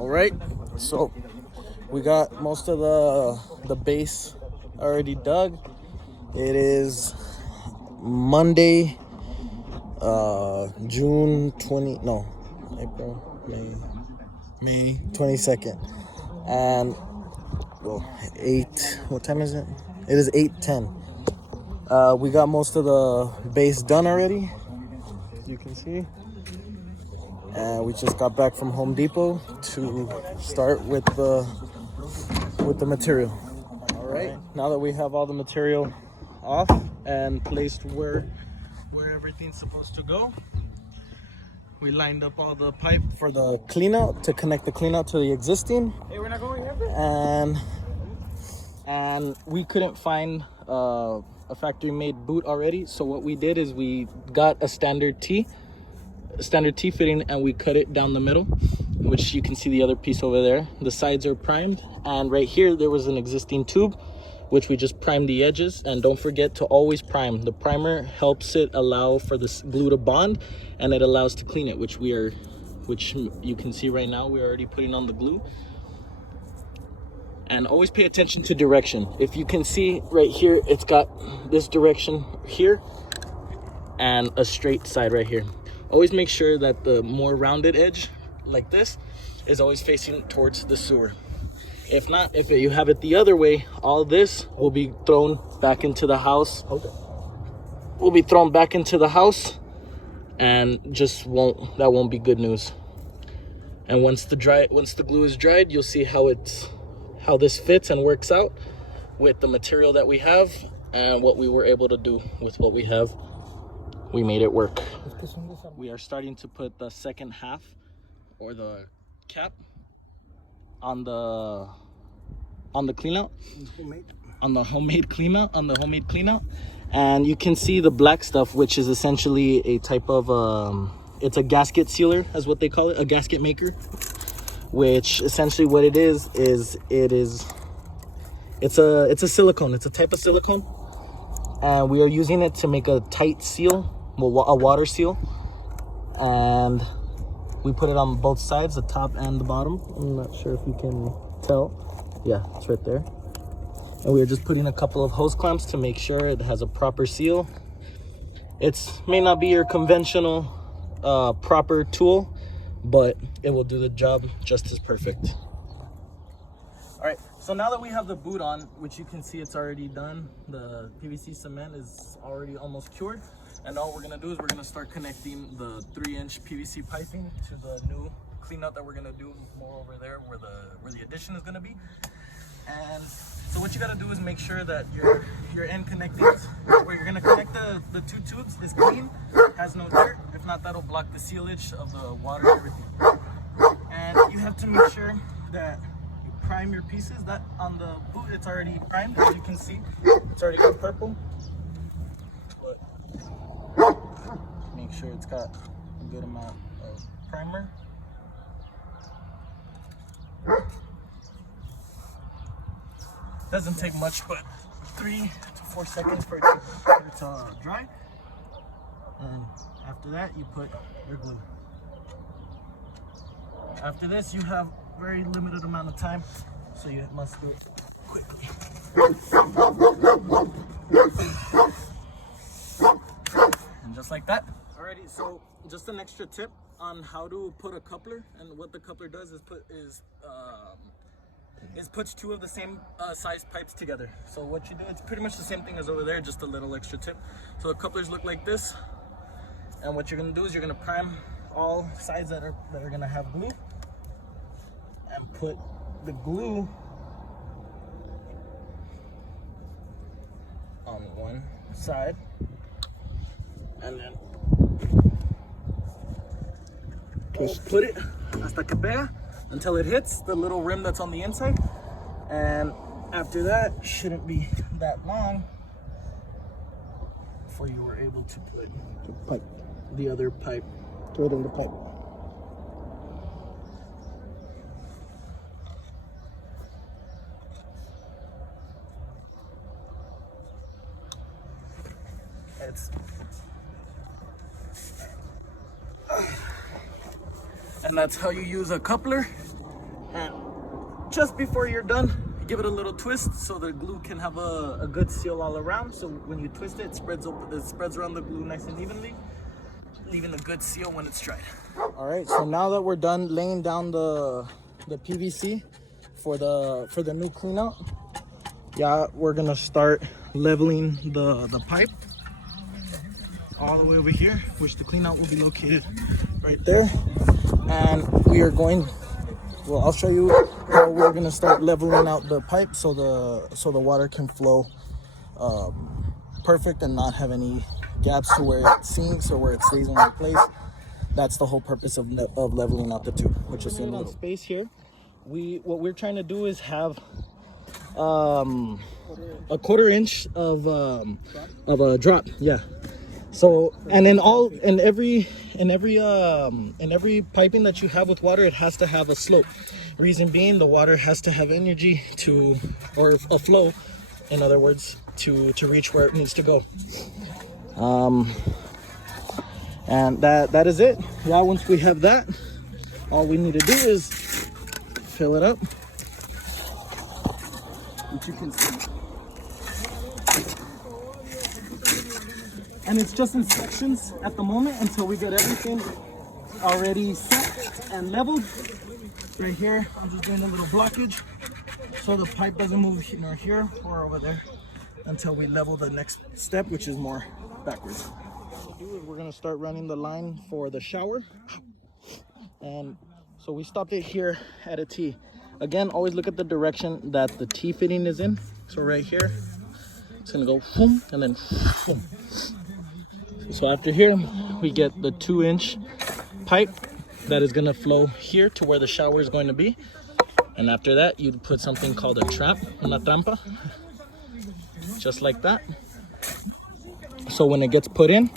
All right, so we got most of the base already dug. It is Monday, June 20, no, April, May 22nd. And, well, 8, what time is it? It is 8:10. We got most of the base done already, you can see. And we just got back from Home Depot to start with the material. All right, now that we have all the material off and placed where everything's supposed to go, we lined up all the pipe for the cleanout to connect the cleanout to the existing. Hey, we're not going yet? And we couldn't find a factory made boot already, so what we did is we got a standard T fitting, and we cut it down the middle, which you can see the other piece over there. The sides are primed, and right here there was an existing tube which we just primed the edges. And don't forget to always prime. The primer helps it allow for this glue to bond, and it allows to clean it, which you can see right now we're already putting on the glue. And always pay attention to direction. If you can see right here, it's got this direction here and a straight side right here. Always make sure that the more rounded edge like this is always facing towards the sewer. If not, if you have it the other way, all this will be thrown back into the house. Okay. Will be thrown back into the house, and that won't be good news. And once the glue is dried, you'll see how this fits and works out with the material that we have and what we were able to do with what we have. We made it work. We are starting to put the second half, or the cap, on the cleanout, on the homemade cleanout. And you can see the black stuff, which is essentially a type of it's a gasket sealer, is what they call it, a gasket maker. Which essentially what it is it's a silicone. It's a type of silicone, and we are using it to make a tight seal, a water seal. And we put it on both sides, the top and the bottom. I'm not sure if you can tell. Yeah, it's right there. And we are just putting a couple of hose clamps to make sure it has a proper seal. It may not be your conventional proper tool, but it will do the job just as perfect. All right, so now that we have the boot on, which you can see it's already done, the PVC cement is already almost cured. And all we're gonna do is we're gonna start connecting the 3-inch PVC piping to the new cleanout that we're gonna do more over there where the addition is gonna be. And so what you gotta do is make sure that your end connectings, where you're gonna connect the two tubes, is clean, has no dirt. If not, that'll block the sealage of the water and everything. And you have to make sure that you prime your pieces. That on the boot, it's already primed, as you can see. It's already got purple. Make sure it's got a good amount of primer. Doesn't take much, but 3 to 4 seconds for it to dry. And after that, you put your glue. After this, you have very limited amount of time, so you must do it quickly. And just like that. Alrighty, so just an extra tip on how to put a coupler. And what the coupler does is puts two of the same size pipes together. So what you do, it's pretty much the same thing as over there, just a little extra tip. So the couplers look like this, and what you're gonna do is you're gonna prime all sides that are gonna have glue, and put the glue on one side, and then just put it hasta que pega, until it hits the little rim that's on the inside. And after that, shouldn't be that long before you were able to put the other pipe, throw it in the pipe. And that's how you use a coupler And just before you're done, give it a little twist so the glue can have a good seal all around. So when you twist it, it spreads around the glue nice and evenly, leaving a good seal when it's dried. All right, so now that we're done laying down the PVC for the new clean out, yeah, we're gonna start leveling the pipe all the way over here, which the clean out will be located right there. And we are going, well, I'll show you how we're gonna start leveling out the pipe so the water can flow perfect and not have any gaps to where it sinks or where it stays in one place. That's the whole purpose of leveling out the tube, which is in the space here. What we're trying to do is have a 1/4 inch of a drop, yeah. So, and in every piping that you have with water, it has to have a slope. Reason being, the water has to have energy or a flow, in other words, to reach where it needs to go. And that is it. Yeah, once we have that, all we need to do is fill it up, which you can see. And it's just in sections at the moment until we get everything already set and leveled. Right here, I'm just doing a little blockage so the pipe doesn't move nor here or over there until we level the next step, which is more backwards. What we'll do is we're gonna start running the line for the shower. And so we stopped it here at a T. Again, always look at the direction that the T fitting is in. So right here, it's gonna go boom and then boom. So after here, we get the 2-inch pipe that is gonna flow here to where the shower is going to be. And after that, you'd put something called a trap, una trampa, just like that. So when it gets put in,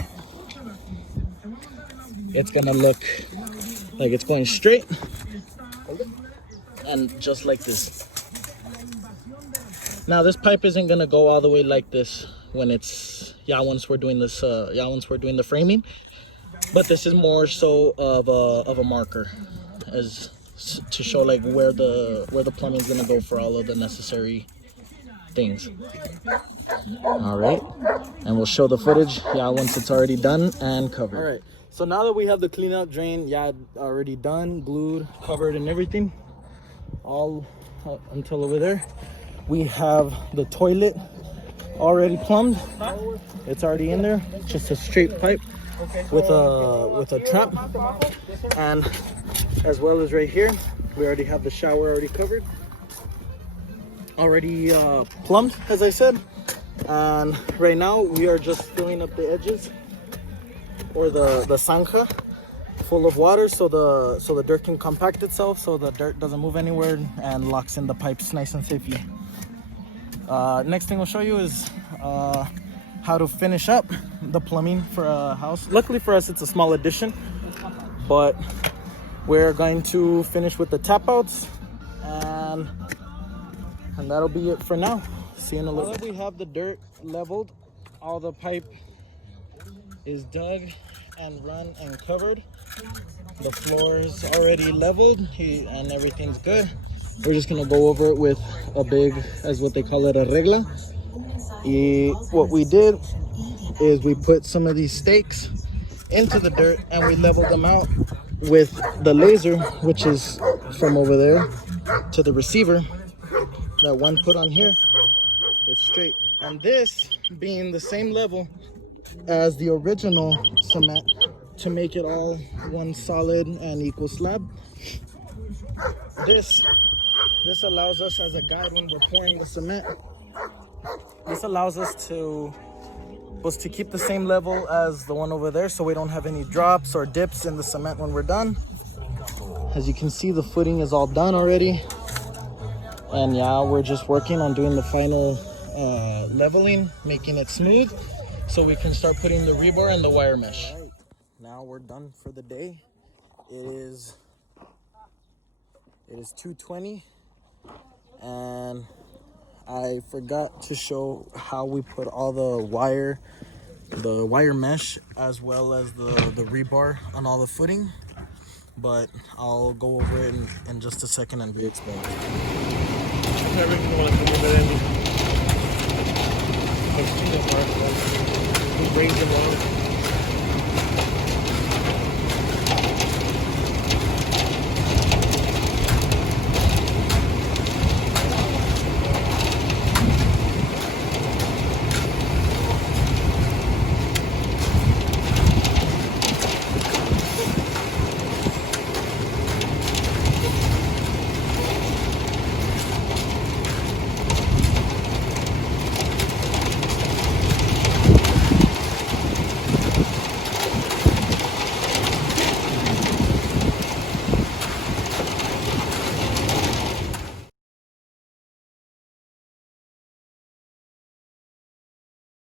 it's gonna look like it's going straight and just like this. Now this pipe isn't gonna go all the way like this when once we're doing this, once we're doing the framing, but this is more so of a marker as to show like where the plumbing is gonna go for all of the necessary things. All right, and we'll show the footage once it's already done and covered. All right, so now that we have the clean out drain already done, glued, covered, and everything, all until over there, we have the toilet already plumbed. It's already in there, just a straight pipe with a trap. And as well as right here, we already have the shower already covered, already plumbed, as I said. And right now we are just filling up the edges, or the zanja, full of water so the dirt can compact itself, so the dirt doesn't move anywhere and locks in the pipes nice and safely. Next thing I'll show you is how to finish up the plumbing for a house. Luckily for us, it's a small addition, but we're going to finish with the tap outs, and that'll be it for now. See you in a little. Now that we have the dirt leveled, all the pipe is dug and run and covered. The floor is already leveled and everything's good. We're just gonna go over it with a big, as what they call it, a regla. What we did is we put some of these stakes into the dirt and we leveled them out with the laser, which is from over there to the receiver. That one put on here, it's straight. And this being the same level as the original cement to make it all one solid and equal slab. This allows us as a guide when we're pouring the cement. This allows us to keep the same level as the one over there, so we don't have any drops or dips in the cement when we're done. As you can see, the footing is all done already. And we're just working on doing the final leveling, making it smooth, so we can start putting the rebar and the wire mesh. All right, now we're done for the day. It is 2:20, and I forgot to show how we put all the wire mesh as well as the rebar on all the footing. but I'll go over it in just a second and re-explain. I really don't want to come over there. I've seen the part. Who brings them on?